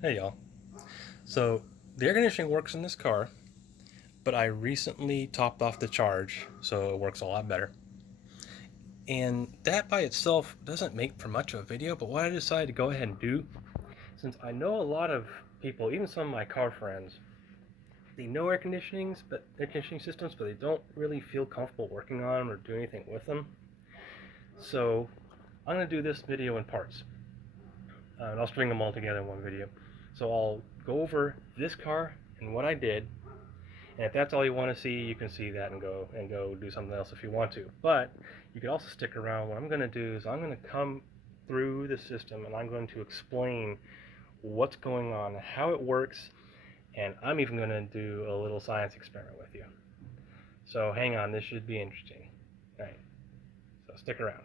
Hey y'all. So the air conditioning works in this car, but I recently topped off the charge, so it works a lot better. And that by itself doesn't make for much of a video, but what I decided to go ahead and do, since I know a lot of people, even some of my car friends, they know air conditioning systems, but they don't really feel comfortable working on them or do anything with them. So I'm gonna do this video in parts, and I'll string them all together in one video. So I'll go over this car and what I did. And if that's all you want to see, you can see that and go do something else if you want to. But you can also stick around. What I'm going to do is I'm going to come through the system and I'm going to explain what's going on, how it works, and I'm even going to do a little science experiment with you. So hang on, this should be interesting. All right, so stick around.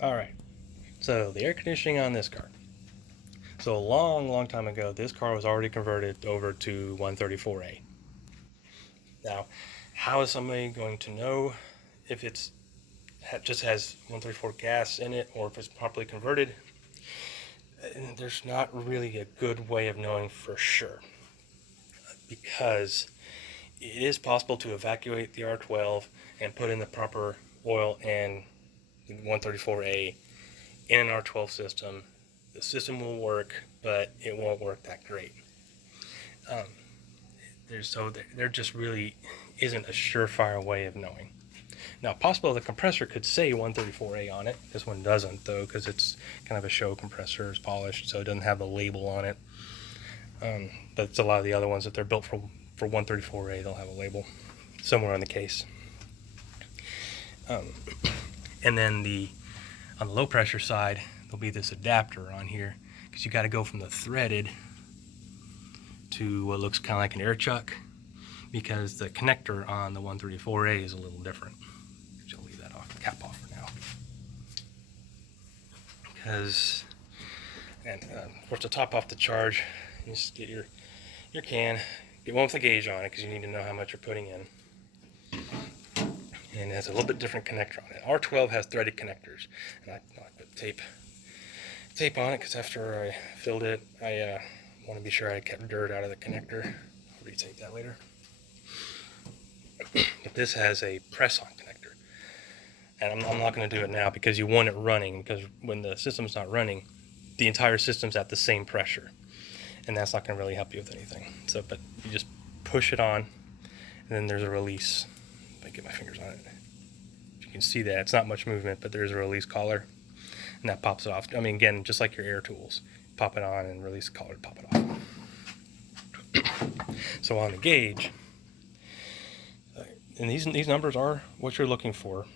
All right, so the air conditioning on this car. So a long time ago, this car was already converted over to 134A. Now, how is somebody going to know if it's just has 134 gas in it or if it's properly converted? There's not really a good way of knowing for sure, because it is possible to evacuate the R12 and put in the proper oil and 134A in an R12 system. The system will work, but it won't work that great. Um, there just really isn't a surefire way of knowing. Now, possible the compressor could say 134A on it. This one doesn't, though, because it's kind of a show compressor. It's polished, so it doesn't have the label on it. But it's a lot of the other ones that they're built for 134A, they'll have a label somewhere on the case. And then on the low pressure side, there'll be this adapter on here, because you got to go from the threaded to what looks kind of like an air chuck, because the connector on the 134A is a little different. I'll leave that cap off for now. Because, and of course, to top off the charge, you just get your can, get one with a gauge on it, because you need to know how much you're putting in. And it has a little bit different connector on it. R12 has threaded connectors, and I put tape on it because after I filled it, I want to be sure I kept dirt out of the connector. I'll retape that later. But this has a press-on connector, and I'm not going to do it now because you want it running, because when the system's not running, the entire system's at the same pressure, and that's not going to really help you with anything. So, but you just push it on, and then there's a release. If I get my fingers on it, you can see that it's not much movement, but there's a release collar, and that pops it off. I mean, again, just like your air tools, pop it on and release the collar, pop it off. So on the gauge, and these numbers are what you're looking for,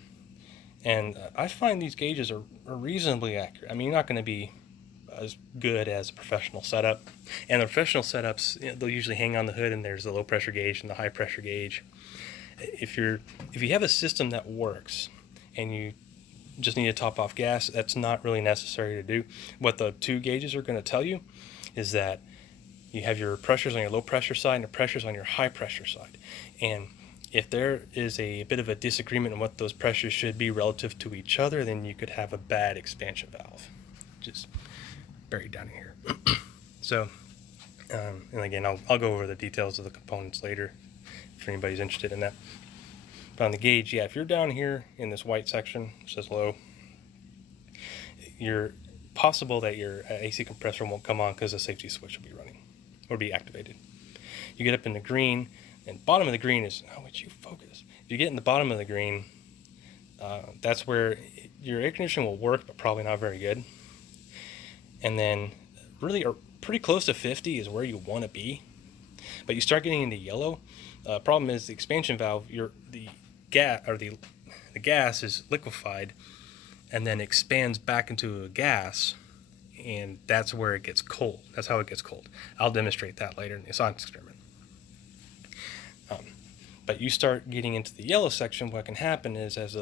and I find these gauges are reasonably accurate. I mean, you're not going to be as good as a professional setup, and the professional setups, they'll usually hang on the hood, and there's the low pressure gauge and the high pressure gauge. If you have a system that works and you just need to top off gas, that's not really necessary to do. What the two gauges are going to tell you is that you have your pressures on your low pressure side and the pressures on your high pressure side. And if there is a bit of a disagreement on what those pressures should be relative to each other, then you could have a bad expansion valve, just buried down here. So, and again, I'll go over the details of the components later if anybody's interested in that. But on the gauge, yeah, if you're down here in this white section, which says low, you're possible that your AC compressor won't come on because the safety switch will be running or be activated. You get up in the green, and bottom of the green is, oh, would you focus? If you get in the bottom of the green, that's where your air conditioning will work, but probably not very good. And then really pretty close to 50 is where you want to be. But you start getting into yellow. Problem is the expansion valve, the gas is liquefied and then expands back into a gas, and that's where it gets cold. That's how it gets cold. I'll demonstrate that later in the science experiment. But you start getting into the yellow section, what can happen is as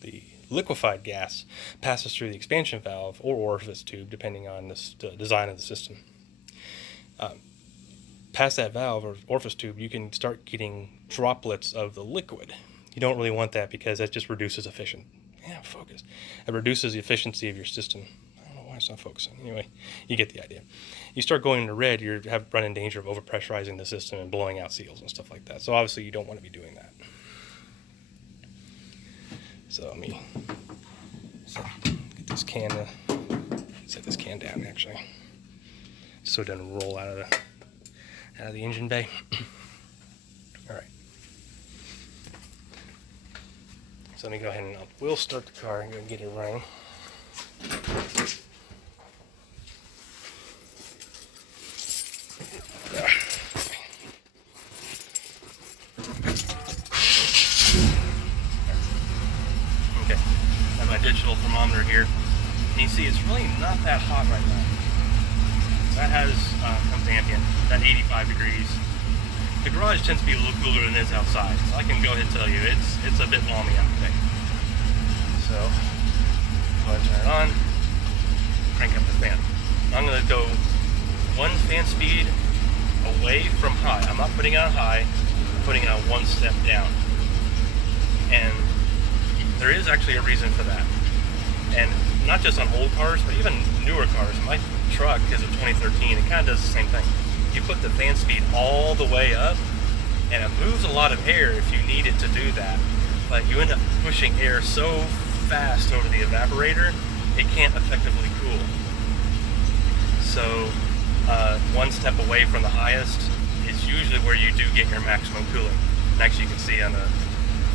the liquefied gas passes through the expansion valve or orifice tube, depending on the design of the system, past that valve or orifice tube, you can start getting droplets of the liquid. You don't really want that because that just reduces efficiency. Yeah, focus. It reduces the efficiency of your system. I don't know why it's not focusing. Anyway, you get the idea. You start going into red, you're running danger of overpressurizing the system and blowing out seals and stuff like that. So obviously you don't want to be doing that. So let me get this can set this can down actually, so it doesn't roll out of the engine bay. All right. So let me go ahead and we'll start the car and go and get it running. Okay, I have my digital thermometer here. And you see it's really not that hot right now. That has comes ambient, at 85 degrees. The garage tends to be a little cooler than it is outside, so I can go ahead and tell you it's a bit balmy out today. So, go ahead and turn it on, crank up the fan. I'm going to go one fan speed away from high. I'm not putting it on high, I'm putting it on one step down. And there is actually a reason for that. And not just on old cars, but even newer cars. My truck is a 2013, it kind of does the same thing. You put the fan speed all the way up, and it moves a lot of air if you need it to do that. But you end up pushing air so fast over the evaporator, it can't effectively cool. So one step away from the highest is usually where you do get your maximum cooling. And actually you can see on the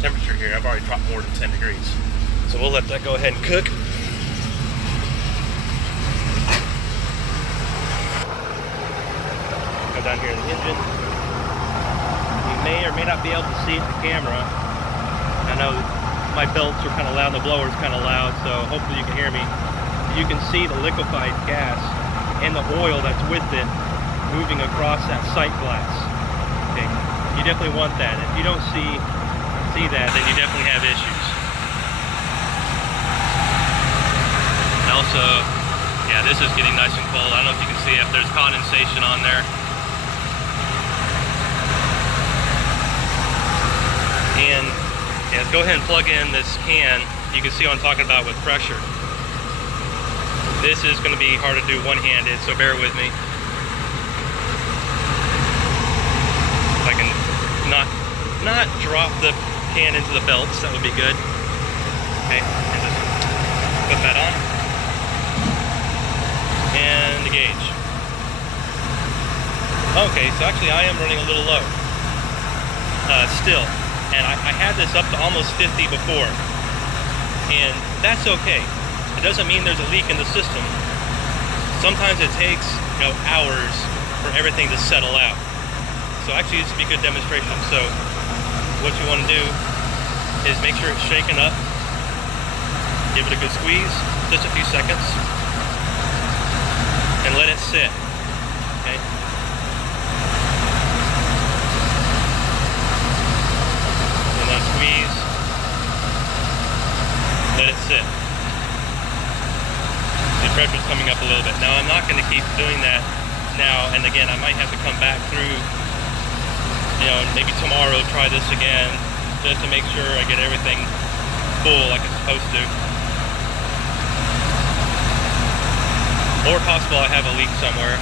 temperature here, I've already dropped more than 10 degrees. So we'll let that go ahead and cook. Go down here in the engine. You may or may not be able to see it in the camera. I know my belts are kind of loud, the blower's kind of loud, so hopefully you can hear me. You can see the liquefied gas and the oil that's with it moving across that sight glass. Okay, you definitely want that. If you don't see that, then you definitely have issues. And also, yeah, this is getting nice and cold. I don't know if you can see if there's condensation on there. And yeah, go ahead and plug in this can. You can see what I'm talking about with pressure. This is going to be hard to do one-handed, so bear with me. If I can not drop the can into the belts, that would be good. Okay, and just put that on. And the gauge. Okay, so actually I am running a little low. Still. And I had this up to almost 50 before. And that's okay. It doesn't mean there's a leak in the system. Sometimes it takes, hours for everything to settle out. So actually this would be a good demonstration. So what you want to do is make sure it's shaken up. Give it a good squeeze, just a few seconds. And let it sit. Okay? And then squeeze. Let it sit. The pressure's coming up a little bit. Now I'm not going to keep doing that now, and again I might have to come back through, maybe tomorrow try this again, just to make sure I get everything full like it's supposed to. Or possible I have a leak somewhere,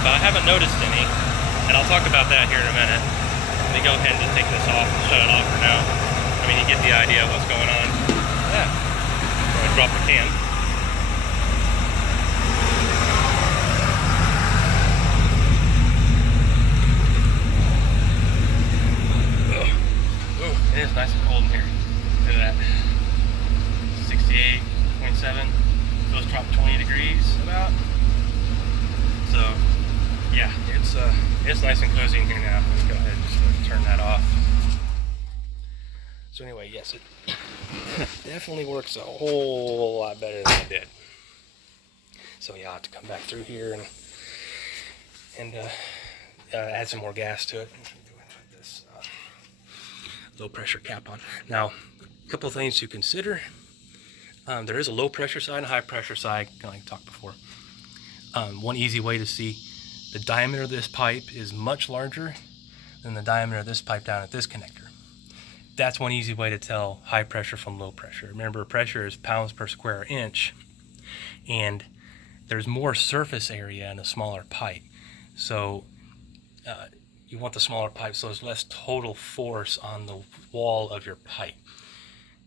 but I haven't noticed any, and I'll talk about that here in a minute. Let me go ahead and just take this off and shut it off for now. I mean, you get the idea of what's going on. Yeah. So I drop the can. It is nice and cold in here. Look at that. 68.7. Those dropped 20 degrees about. So yeah, it's nice and cozy in here now. Let me go ahead and just turn that off. So anyway, yes, it definitely works a whole lot better than it did. So yeah, I'll have to come back through here and add some more gas to it. This low pressure cap on. Now, a couple of things to consider. There is a low pressure side and a high pressure side, like I talked before. One easy way to see the diameter of this pipe is much larger than the diameter of this pipe down at this connector. That's one easy way to tell high pressure from low pressure. Remember, pressure is pounds per square inch, and there's more surface area in a smaller pipe. So you want the smaller pipe so there's less total force on the wall of your pipe.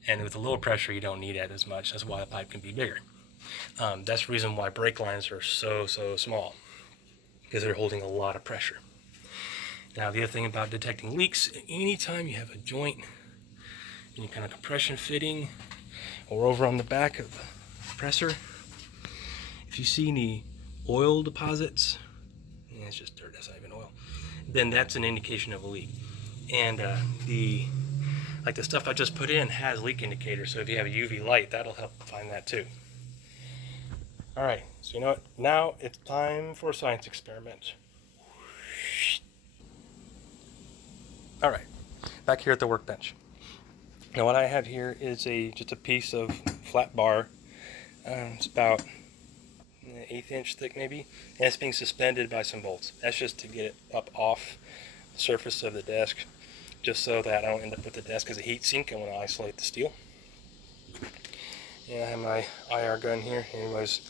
And with the low pressure, you don't need it as much. That's why the pipe can be bigger. That's the reason why brake lines are so small, because they're holding a lot of pressure. Now, the other thing about detecting leaks, anytime you have a joint, any kind of compression fitting, or over on the back of the compressor, if you see any oil deposits, it's just dirt, that's not even oil, then that's an indication of a leak. And the stuff I just put in has leak indicators, so if you have a UV light, that'll help find that too. Alright, so you know what? Now it's time for a science experiment. Alright, back here at the workbench. Now what I have here is just a piece of flat bar. It's about an 1/8 inch thick maybe, and it's being suspended by some bolts. That's just to get it up off the surface of the desk, just so that I don't end up with the desk as a heat sink. I want to isolate the steel. And I have my IR gun here. Anyways,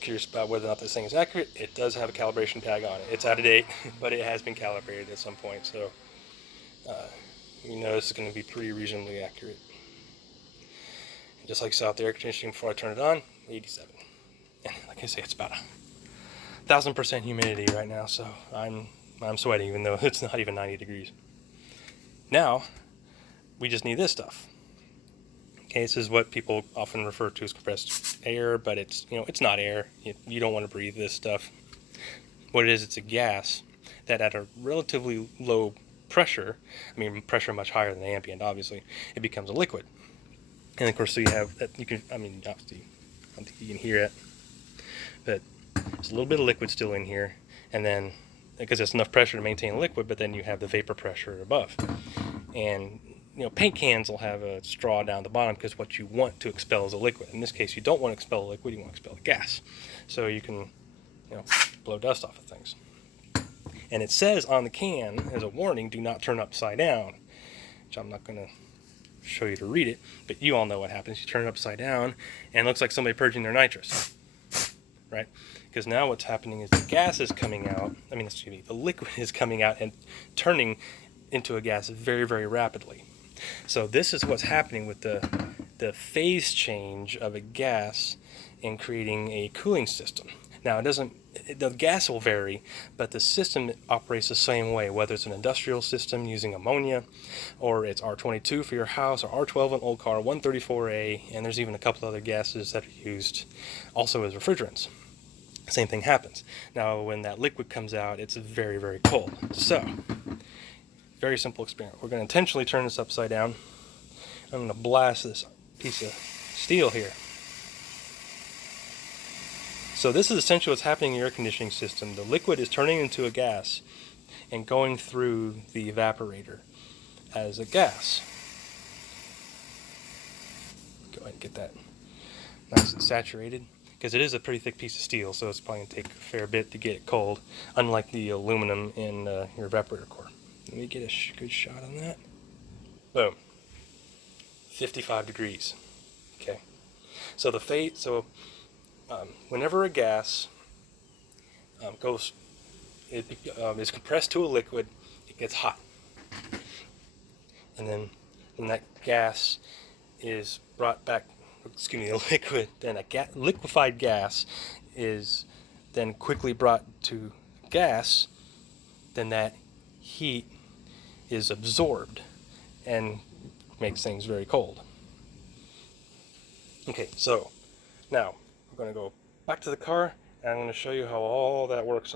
curious about whether or not this thing is accurate. It does have a calibration tag on it. It's out of date, but it has been calibrated at some point, so you know this is going to be pretty reasonably accurate. And just like you saw with the air conditioning before I turned it on, 87. And like I say, it's about 1,000% humidity right now, so I'm sweating even though it's not even 90 degrees. Now, we just need this stuff. Okay, this is what people often refer to as compressed air, but it's not air. You don't want to breathe this stuff. What it is, it's a gas that at a relatively low pressure, pressure much higher than ambient, obviously, it becomes a liquid. And of course, so you have that. Obviously, I don't think you can hear it, but there's a little bit of liquid still in here, and then because it's enough pressure to maintain a liquid, but then you have the vapor pressure above. And paint cans will have a straw down the bottom because what you want to expel is a liquid. In this case, you don't want to expel a liquid, you want to expel a gas. So you can, blow dust off of things. And it says on the can, as a warning, do not turn upside down, which I'm not going to show you to read it, but you all know what happens. You turn it upside down, and it looks like somebody purging their nitrous, right? Because now what's happening is the gas is coming out, the liquid is coming out and turning into a gas very, very rapidly. So this is what's happening with the phase change of a gas in creating a cooling system. Now the gas will vary, but the system operates the same way, whether it's an industrial system using ammonia, or it's R22 for your house, or R12 an old car, 134A, and there's even a couple other gases that are used also as refrigerants. Same thing happens. Now when that liquid comes out, it's very, very cold. So very simple experiment. We're going to intentionally turn this upside down. I'm going to blast this piece of steel here. So this is essentially what's happening in your air conditioning system. The liquid is turning into a gas and going through the evaporator as a gas. Go ahead and get that nice and saturated, because it is a pretty thick piece of steel, so it's probably going to take a fair bit to get it cold, unlike the aluminum in your evaporator core. Let me get a good shot on that. Boom. 55 degrees. Okay. So whenever a gas is compressed to a liquid, it gets hot. And then when that gas is brought back, the liquid, then a liquefied gas is then quickly brought to gas, then that heat is absorbed and makes things very cold. Okay, so now we're going to go back to the car, and I'm going to show you how all that works.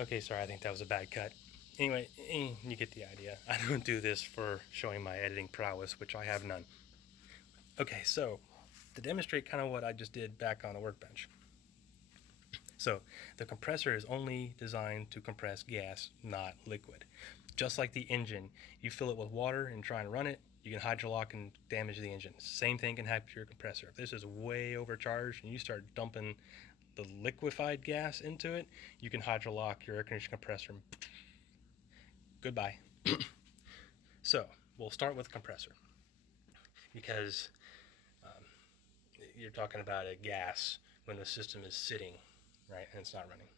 Okay, sorry, I think that was a bad cut. Anyway, you get the idea. I don't do this for showing my editing prowess, which I have none. Okay, so to demonstrate kind of what I just did back on the workbench. So the compressor is only designed to compress gas, not liquid. Just like the engine, you fill it with water and try and run it, you can hydrolock and damage the engine. Same thing can happen to your compressor. If this is way overcharged and you start dumping the liquefied gas into it, you can hydrolock your air conditioning compressor. Goodbye. So we'll start with the compressor, because you're talking about a gas when the system is sitting, right, and it's not running.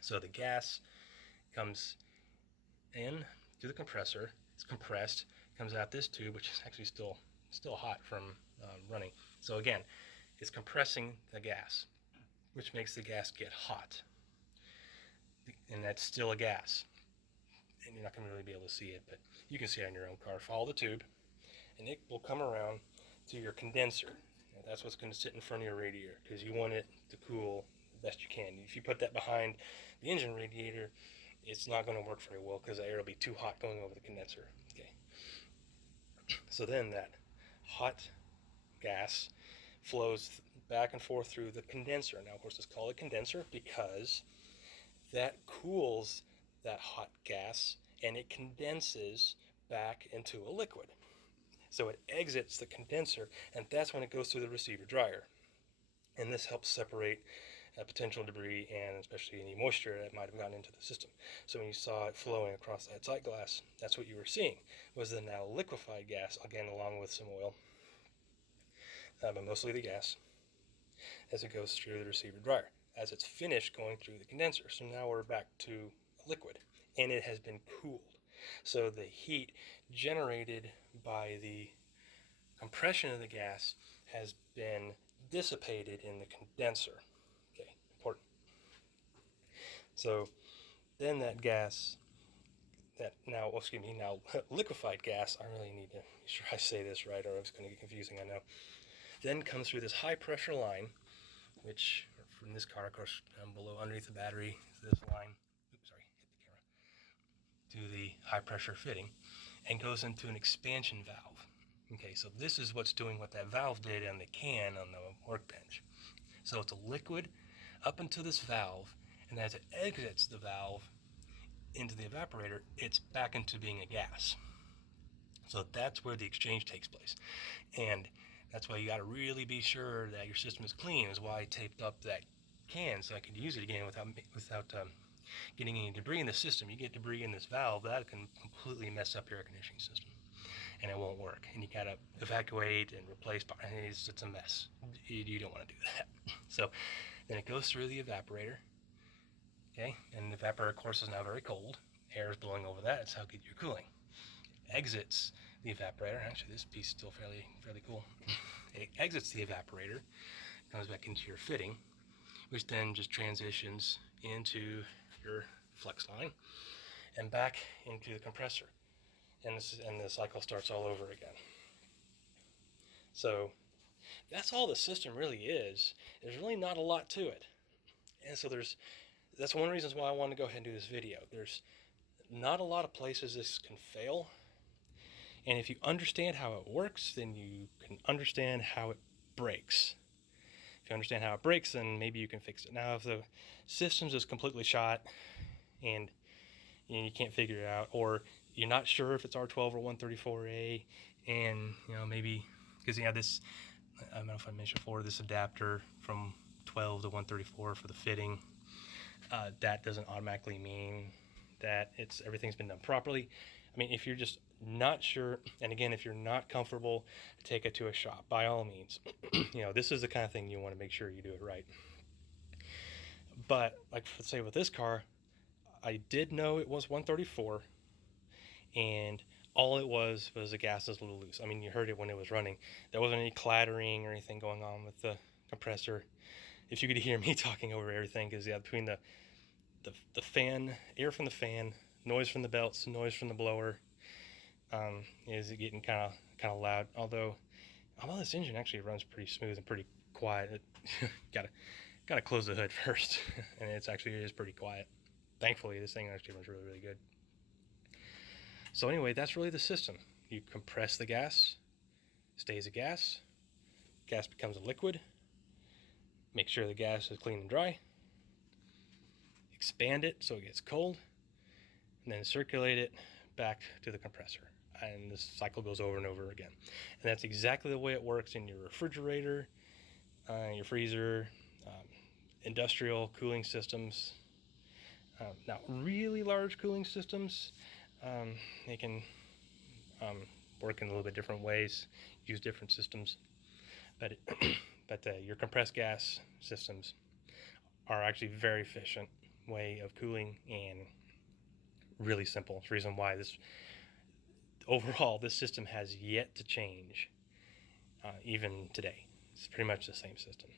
So the gas comes in through the compressor, it's compressed, comes out this tube, which is actually still hot from running. So again, it's compressing the gas, which makes the gas get hot, and that's still a gas. And you're not going to really be able to see it, but you can see it on your own car. Follow the tube, and it will come around to your condenser. And that's what's going to sit in front of your radiator, because you want it to cool the best you can. If you put that behind the engine radiator, it's not going to work very well, because the air will be too hot going over the condenser. Okay. So then that hot gas flows back and forth through the condenser. Now, of course, it's called a condenser because that cools that hot gas, and it condenses back into a liquid. So it exits the condenser, and that's when it goes through the receiver dryer. And this helps separate potential debris, and especially any moisture that might have gotten into the system. So when you saw it flowing across that sight glass, that's what you were seeing, was the now liquefied gas, again along with some oil, but mostly the gas, as it goes through the receiver dryer, as it's finished going through the condenser. So now we're back to liquid, and it has been cooled. So the heat generated by the compression of the gas has been dissipated in the condenser. Okay, important. So then that gas, now liquefied gas, I really need to make sure I say this right, or it's going to get confusing, I know, then comes through this high pressure line, which from this car, of course, down below underneath the battery, this line, hit the camera, to the high pressure fitting, and goes into an expansion valve. Okay, so this is what's doing what that valve did on the can on the workbench. So it's a liquid up into this valve, and as it exits the valve into the evaporator, it's back into being a gas. So that's where the exchange takes place. And that's why you got to really be sure that your system is clean, is why I taped up that can so I could use it again without getting any debris in the system. You get debris in this valve, that can completely mess up your air conditioning system, and it won't work. And you got to evacuate and replace, and it's a mess. You don't want to do that. So then it goes through the evaporator, okay? And the evaporator, of course, is now very cold. Air is blowing over that. It's how good you're cooling. Exits the evaporator. Actually, this piece is still fairly cool. It exits the evaporator, comes back into your fitting, which then just transitions into your flex line and back into the compressor. And the cycle starts all over again. So that's all the system really is. There's really not a lot to it. And so that's one of the reasons why I want to go ahead and do this video. There's not a lot of places this can fail. And if you understand how it works, then you can understand how it breaks. If you understand how it breaks, then maybe you can fix it. Now, if the system's just completely shot and you can't figure it out, or you're not sure if it's R12 or 134A, and maybe because this, I don't know if I mentioned before, this adapter from 12 to 134 for the fitting, that doesn't automatically mean that everything's been done properly. I mean, if you're just not sure, and again, if you're not comfortable, take it to a shop, by all means. This is the kind of thing you want to make sure you do it right. But like, say with this car, I did know it was 134, and all it was the gas is a little loose. I mean, you heard it when it was running. There wasn't any clattering or anything going on with the compressor. If you could hear me talking over everything, because between the fan, air from the fan, noise from the belts, noise from the blower, is it getting kind of loud. Although this engine actually runs pretty smooth and pretty quiet. Gotta close the hood first, and it is pretty quiet. Thankfully, this thing actually runs really, really good. So anyway, that's really the system. You compress the gas, stays a gas becomes a liquid, make sure the gas is clean and dry, expand it so it gets cold, and then circulate it back to the compressor. And this cycle goes over and over again. And that's exactly the way it works in your refrigerator, your freezer, industrial cooling systems, not really large cooling systems. They can work in a little bit different ways, use different systems, but your compressed gas systems are actually very efficient way of cooling and really simple. It's the reason why this system has yet to change, even today. It's pretty much the same system,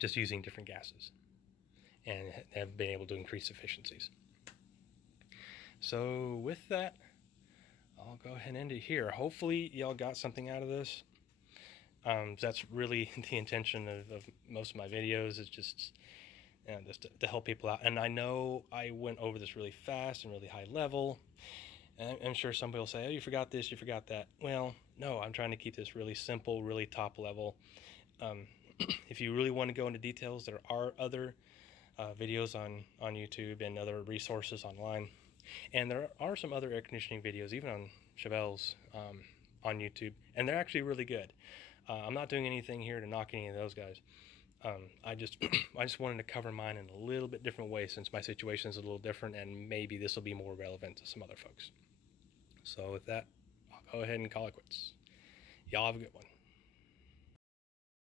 just using different gases, and have been able to increase efficiencies. So with that, I'll go ahead and end it here. Hopefully y'all got something out of this. That's really the intention of most of my videos, is just to help people out. And I know I went over this really fast and really high level, and I'm sure somebody will say, oh, you forgot this, you forgot that. Well, no, I'm trying to keep this really simple, really top level. If you really want to go into details, there are other videos on YouTube and other resources online. And there are some other air conditioning videos, even on Chevelle's, on YouTube, and they're actually really good. I'm not doing anything here to knock any of those guys. I just wanted to cover mine in a little bit different way, since my situation is a little different, and maybe this will be more relevant to some other folks. So with that, I'll go ahead and call it quits. Y'all have a good one.